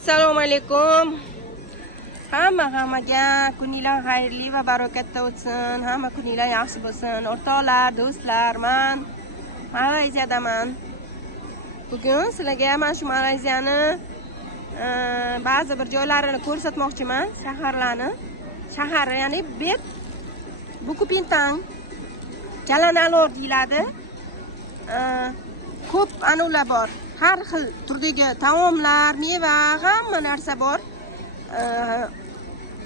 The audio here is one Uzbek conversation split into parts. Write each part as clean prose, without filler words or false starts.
Assalomu alaykum. Hammaga kuninglar xayrli va barakatli o'tsin. Hamma kuninglar yaxshi bo'lsin. O'rtoqlar, do'stlar, men Malayziyadaman. Bugun sizlarga mana shu Malayziyani ba'zi bir joylarini ko'rsatmoqchiman. Shahar, ya'ni Bet Bukupintang, Jalanalor deyiladi. Ko'p anular bor. Har xil turdagi taomlar, meva, hamma narsa bor.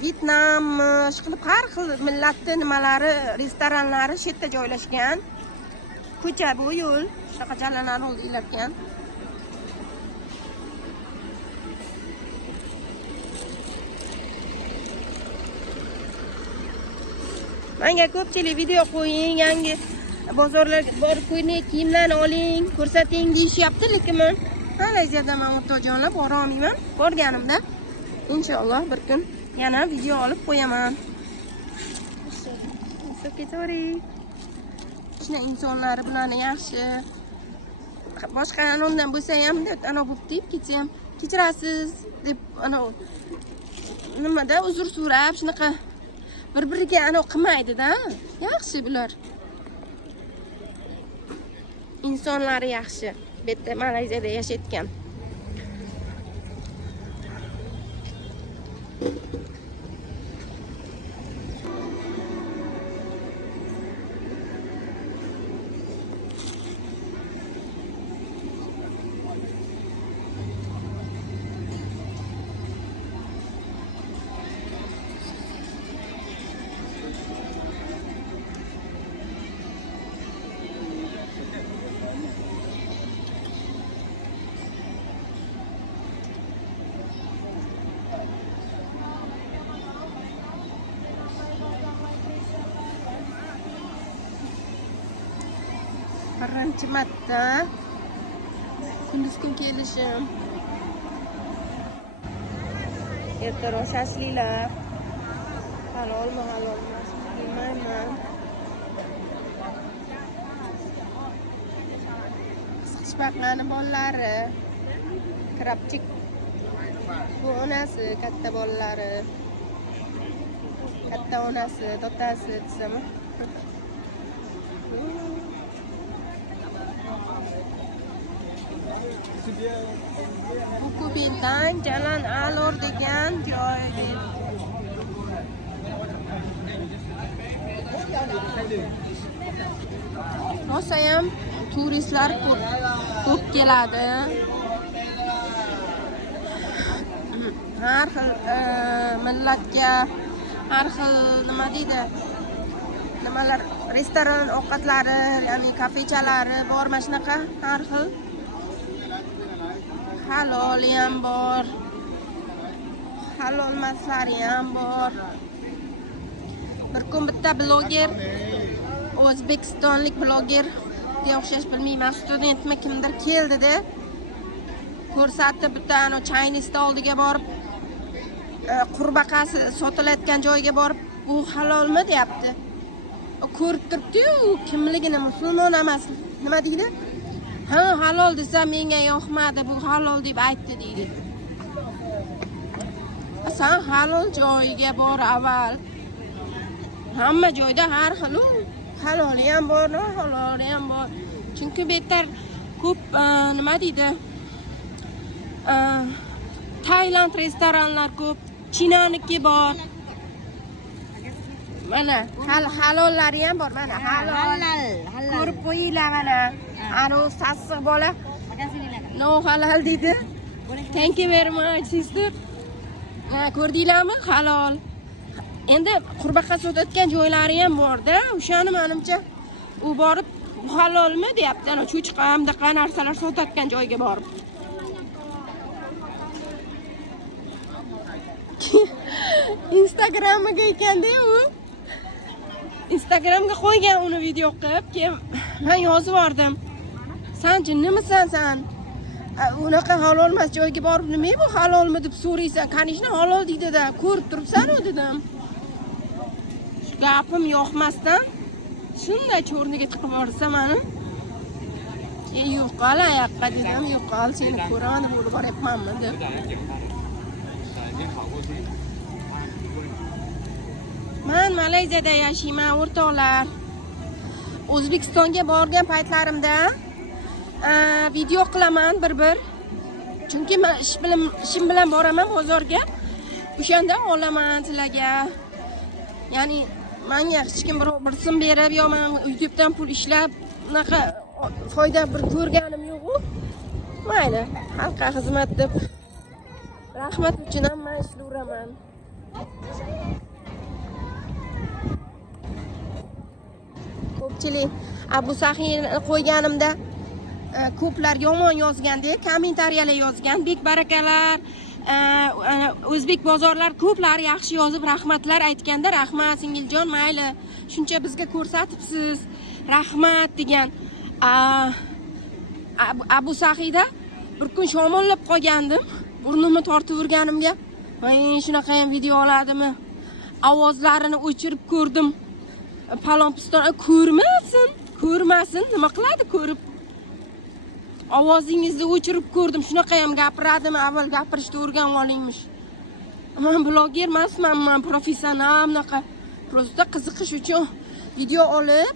Vyetnam, ishqilib har xil millatning nimalari, restoranlari shu yerda joylashgan. Ko'cha bu yo'l, shunaqa Jalanalor deyilgan ekan. Menga ko'pchilik video qo'ying, yangi bozorlarga borib kiyimlarni oling, ko'rsating deyishyapti, lekin men Malayziyadaman o'rtoqjonlar, bora olmayman. Borganimda inshaalloh bir kun yana video olib qo'yaman. Shuna insonlari bilan yaxshi. Boshqa anondan bo'lsa ham, ana bo'lib deb ketsa ham kechirasiz deb ana nimada uzr so'rab shunaqa bir-biriga ana qilmaydi-da. Yaxshi bular. İnsonlari yaxshi. Bu yerda Malayziyada yashayotgan. Birinchi marta kunduz kun kelishim. Ertaroq shashliklar. Halolmi, halolmas bilmayman. Qishbaqani bolalari. Krapchik. Bu onasi, katta bolalari. Katta onasi, dotasi desam. Bukupintang Jalanalor degan joy. Rosa ham turistlar ko'p keladi. Har xil millatga, har xil nima deydi? Nimalar, restoran ovqatlari, ya'ni kafechalari bor, mana shunaqa har xil. Halol ham bor. Halol emaslar ham bor. Bir kun bitta bloger, O'zbekistonlik bloger deya o'xshash bilmayman, studentmi kimdir keldi-da. Ko'rsatdi bitta ana Chinese oldiga borib, qurbaqasi sotilayotgan joyga borib, bu halolmi deyapti. Ko'rib turibdi-yu, kimligini musulmon emas, nima deydi? Ha, halol desa menga yoqmadi, bu halol deb aytdi deydi. Sen halol joyiga bor avval. Hamma joyda har xil haloli ham bor, nohaloli ham bor. Chunki bu yerda ko'p nima deydi? Tailand restoranlar ko'p, Chinaniki bor. Mana halollari ham bor, mana halol. Ko'rib qo'yinglar mana. Aro sassiq bola. No halal dedi. Thank you very much sister. Ko'rdinglarmi? Halol. Endi qurbaqa sotayotgan joylari ham bor-da. O'shani menimcha u borib halolmi deyapti. Ana cho'chqa hamda qana narsalar sotayotgan joyga borib. Instagramga ekanda u. Instagramga qo'ygan uni video qilib, keyin men yozib yordim. Sen jinnimisan sen? Unaqa halol emas joyga borib nima bu halolmi deb so'raysan. Kanishni halol deydi-da, ko'rib turibsan-ku dedim. Shu gapim yoqmasdan shunday cho'rniga chiqib borsa meni. Yo'qol oyoqqa dedim, yo'qol seni ko'rani bo'lib boryapmanmi deb. Men Malayziyada yashayman, o'rtoqlar. O'zbekistonga borgan paytlarimda video qilaman bir. Chunki men ishim bilan boraman bozorga. O'shanda olaman sizlarga. Ya'ni menga hech kim birov bir so'm berib, yo men YouTubedan pul ishlab unaqa foyda bir ko'rganim yo'q. Mayli, xalqqa xizmat deb rahmat uchun ham men ishlayveraman. Ko'pchilik Abu Sahiyni qo'yganimda ko'plar yomon yozganda, kommentariyalar yozgan. Bek barakalar, o'zbek bozorlar ko'plar yaxshi yozib rahmatlar aytganda, rahmat singiljon, mayli, shuncha bizga ko'rsatibsiz, rahmat degan. Abu Sahiyda bir kun shamollab qolgandim. Burnimni tortib yurganimga, "Voy, shunaqa ham video oladimi?" Ovozlarini o'chirib ko'rdim. Palon-piston ko'rmasin, nima qiladi ko'rib? Ovozingizni o'chirib ko'rdim. Shunaqa ham gapiradimi? Avval gapirishni o'rganib olingmish. Men bloger emasman, men professional, bunaqa prosta qiziqish uchun video olib,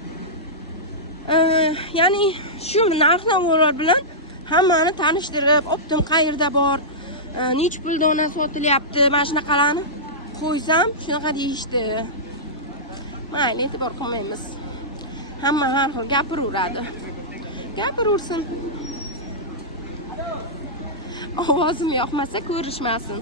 ya'ni shu narx-navolar bilan hammani tanishtirib, optim qayerda bor, nech pul dona sotilyapti, mana shunaqalarni qo'ysam, shunaqa deyishdi. Mayli, e'tibor qilmaymiz. Hamma har xil gapiraveradi. Gapiraversin. Ovozim yoqmasa ko'rishmasin.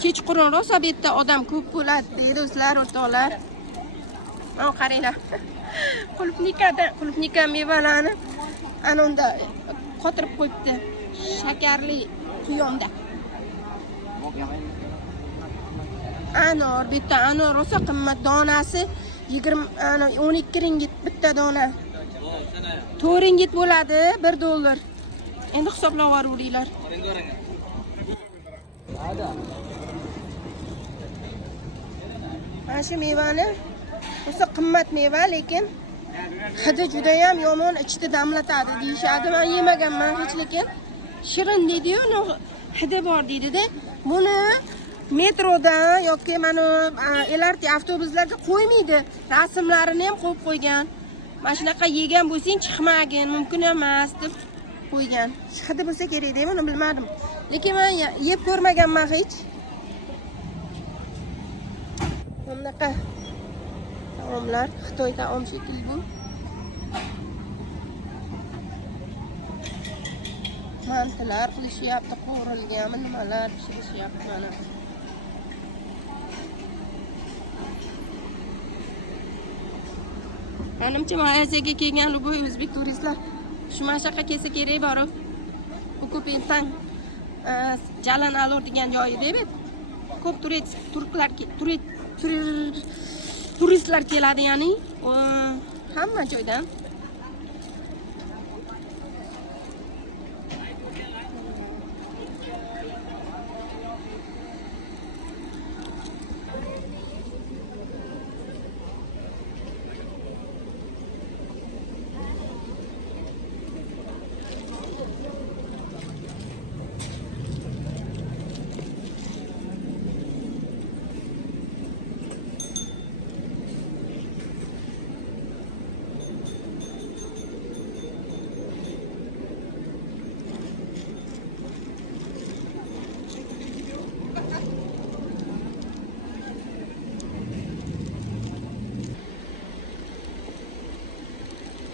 Kechqurun rosa bu yerda odam ko'p bo'ladi, do'stlar, o'rtoqlar. Mana qaranglar. Qulupnika mevalarni ana unda qotirib qo'yibdi. Shakarli quyonda. Anor, bitta anor rosa qimmat, donasi 12 ringgit bitta dona. 4 ringgit bo'ladi, $1. Endi hisoblab yuboringlar. Mana shu mevani rosa qimmat meva, lekin hidi juda ham yomon, ichida damlatadi deyshadi. Men yemaganman hech, lekin shirin deydi-yu, hidi bor deydi-da. Buni metroda yoki mana LRT avtobuslarga qo'ymaydi. Rasmlarini ham qo'yib qo'ygan. Mana shunaqa yegan bo'lsang chiqmagin, mumkin emas deb qo'ygan. Hidi bo'lsa kerak deb uni bilmadim. Lekin men yeb ko'rmaganman hech. Bunaqa taomlar, Xitoy taom shekilli bu. Mantilar qilishyapti, qovurilgan nimalar pishirishyapti mana. Menimcha Malayziyaga kelgan lugoy o'zbek turistlar shu mashaqa kelsa kerak borib. Bu Ko'pentang Jalan Alor degan joyi deb. Ko'p turistlar keladi, ya'ni hamma joydan.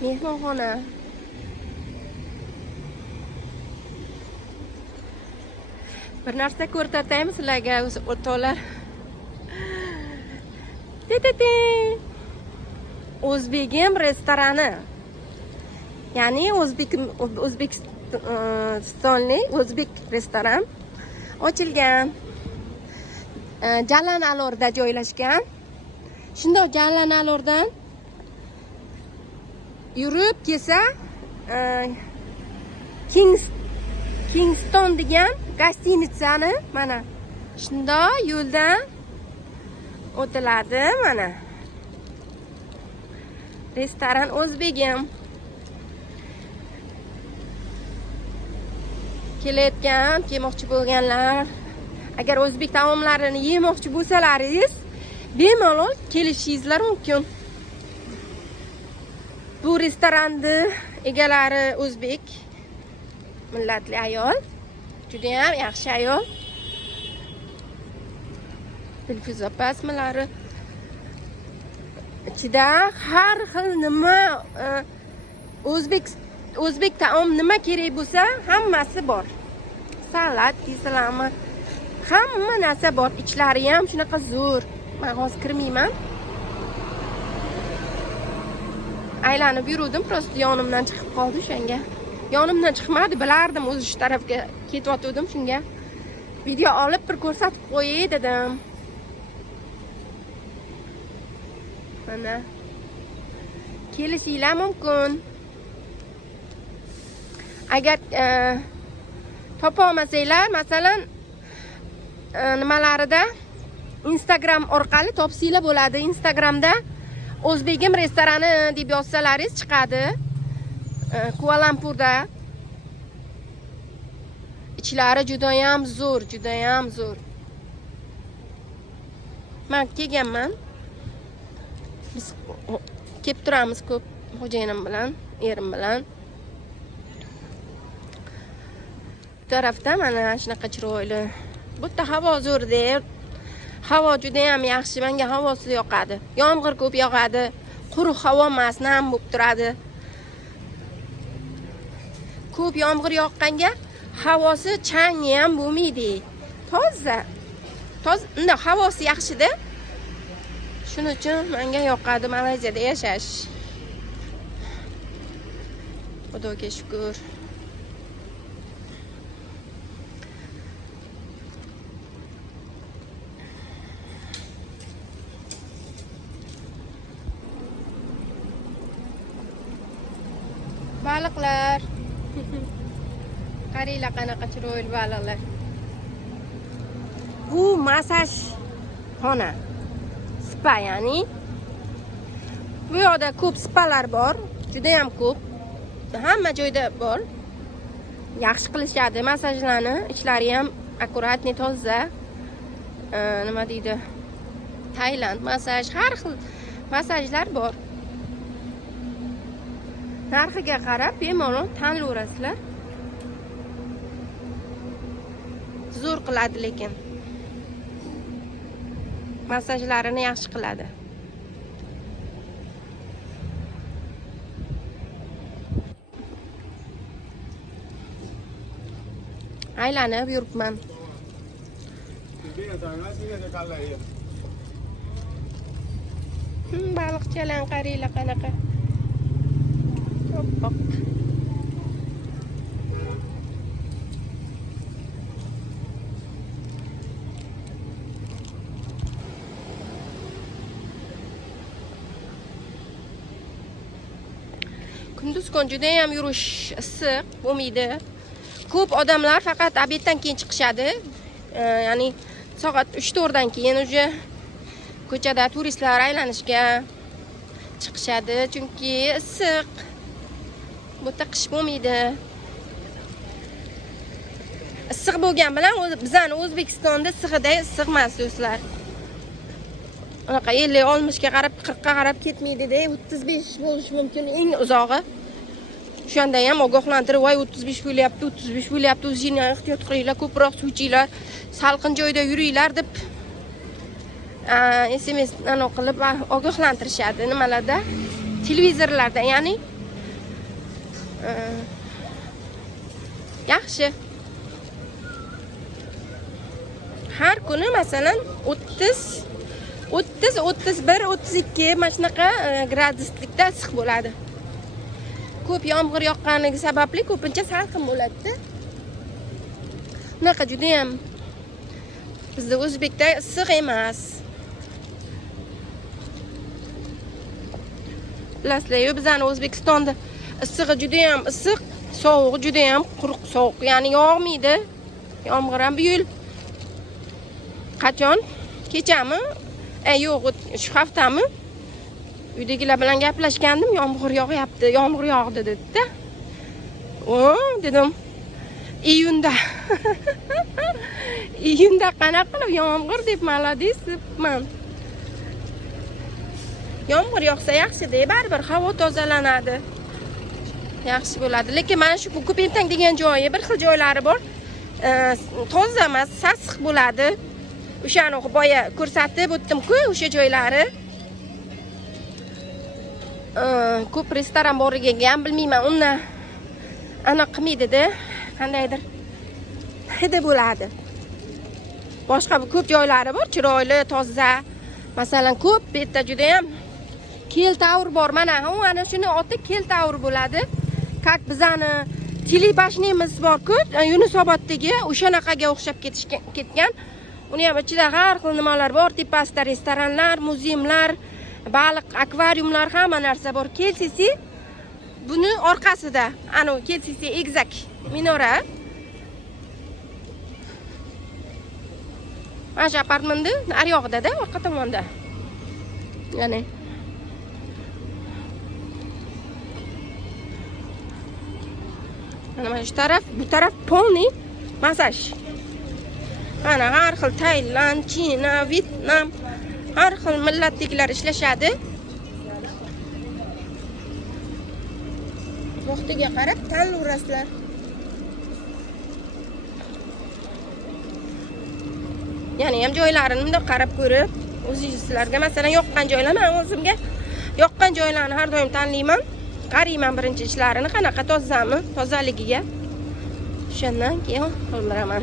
Mehmonxona. Bir narsa ko'rsataymi sizlarga, o'rtoqlar. O'zbegim restorani. Ya'ni O'zbekistonlik o'zbek restoran ochilgan. Jalan Alorda joylashgan. Shundoq Jalan Alordan yurib kelsa, Kingston degan gostinitsani mana shundoq yo'ldan o'tiladi mana. Restoran O'zbegim. kelayotgan, kelmoqchi bo'lganlar, agar o'zbek taomlarini yemoqchi bo'lsalaringiz, bemalol kelishingizlar mumkin. Bu restoranni egalari o'zbek millatli ayol, juda ham yaxshi ayol. Dilfuza opa ismlari. Ichida har xil nima o'zbek taom nima kerak bo'lsa, hammasi bor. Salat, deysizlarmi? Hamma narsa bor. Ichlari ham shunaqa zo'r. Men hozir kirmayman. Aylanib yurdim, prosta yonimdan chiqib qoldi o'shanga. Yonimdan chiqmadi, bilardim o'zi shu tarafga ketayotgandim shunga. Video olib bir ko'rsatib qo'yay dedim. Mana kelishinglar mumkin. Agar topa olmasanglar, masalan, nimalarida Instagram orqali topsanglar bo'ladi. Instagramda O'zbegim restorani deb yozsalaringiz chiqadi. Kuala Lumpurda. Ichlari juda ham zo'r, juda ham zo'r. Men kelganman. Biz kelib turamiz ko'p xo'jayinim bilan, erim bilan. Bu tarafda mana shunaqa chiroyli. Bu yerda havo zo'rda. Havo juda ham yaxshi, menga havosi yoqadi. Yomg'ir ko'p yog'adi, quruq havo emas, nam bo'lib turadi. Ko'p yomg'ir yoqqanga havosi changi ham bo'lmaydi. Toza. Unda havosi yaxshi-da. Shuning uchun menga yoqadi Malayziyada yashash. Xudoga shukr. Baliqlar. Qaranglar qanaqa chiroyli baliqlar. Bu masaj xona. Spa ya'ni. Bu yerda ko'p spalar bor, juda ham ko'p. Hamma joyda bor. Yaxshi qilishadi masajlarni, ichlari ham akkuratni, toza. Nima deydi? Tailand masaj, har xil masajlar bor. Narxiga qarab bemalol tanlayverasizlar. Zo'r qiladi lekin. Masajlarini yaxshi qiladi. Aylanib yuribman. Baliqchalar qaranglar qanaqa. Hop. Kunduz kun juda ham yurish issiq bo'lmaydi. Ko'p odamlar faqat obeddan keyin chiqishadi. Ya'ni soat 3-4 dan keyin uje ko'chada turistlar aylanishga chiqishadi, chunki issiq. Bu yerda qish bo'lmaydi. Issiq bo'lgan bilan bizani O'zbekistonda issig'iday issiq emas do'stlar. Unaqa 50-60 ga qarab, 40 ga qarab ketmaydi-da, 35 bo'lishi mumkin eng uzog'i. O'shanda ham ogohlantirib, voy 35 bo'lyapti, 35 bo'lyapti, o'zingizni ehtiyot qilinglar, ko'proq suv ichinglar, salqin joyda yuringlar deb SMS qilib ogohlantirishadi nimalarda? Televizorlarda, ya'ni yaxshi. Har kuni masalan 30, 31, 32 mana shunaqa graduslikda issiq bo'ladi. Ko'p yomg'ir yoqqanligi sababli ko'pincha salqin bo'ladi-da. Bunaqa juda ham bizda O'zbekda issiq emas. Bilasizlar, bizani O'zbekistonda issig'i juda ham issiq, sovug'i juda ham quruq sovuq, ya'ni yog'maydi. Yomg'ir ham bu yil qachon? Kechami? Yo'q, shu haftami? Uydagilar bilan gaplashgandim, yomg'ir yog'yapti, yomg'ir yog'di dedi-da. O, dedim. iyunda. Iyunda qanaqa qilib yomg'ir deb malades debman. Yomg'ir yog'sa yaxshi-da, baribir havo tozalanadi. Yaxshi bo'ladi. Lekin mana shu Ko'pentang degan joyi bir xil joylari bor. Toza emas, sassiq bo'ladi. O'shani boya ko'rsatib o'tdim-ku, o'sha joylari. Ko'p restoran borligiga ham bilmayman, undan aniq qilmaydi-da. Qandaydir hidi bo'ladi. Boshqa ko'p joylari bor, chiroyli, toza. Masalan, ko'p bu yerda juda ham Keltavr bor. Mana, ana shuni oti Keltavr bo'ladi. Kak bizani telebashnimiz bor-ku, Yunusoboddagi o'shanaqaga o'xshab ketgan. Uni ham ichida har xil nimalar bor, tepasida restoranlar, muzeymlar, baliq akvariumlar, hamma narsa bor. Kelsisi buni orqasida, ana Kelsisi egzak minora. Mana shu apartmanda naryoqda-da, orqa tomonda. Ya'ni mana shu taraf, bu taraf polniy masaj. Mana har xil Tailand, China, Vyetnam, har xil millatdagilar ishlashadi. Vaqtiga qarab tanlaverasizlar. Ya'ni ham joylarini bunday qarab ko'rib, o'zingizlarga masalan yoqqan joylar, men o'zimga yoqqan joylarni har doim tanlayman. Qarayman birinchi ishlarini qanaqa tozami, tozaligiga. Shundan keyin qilib beraman.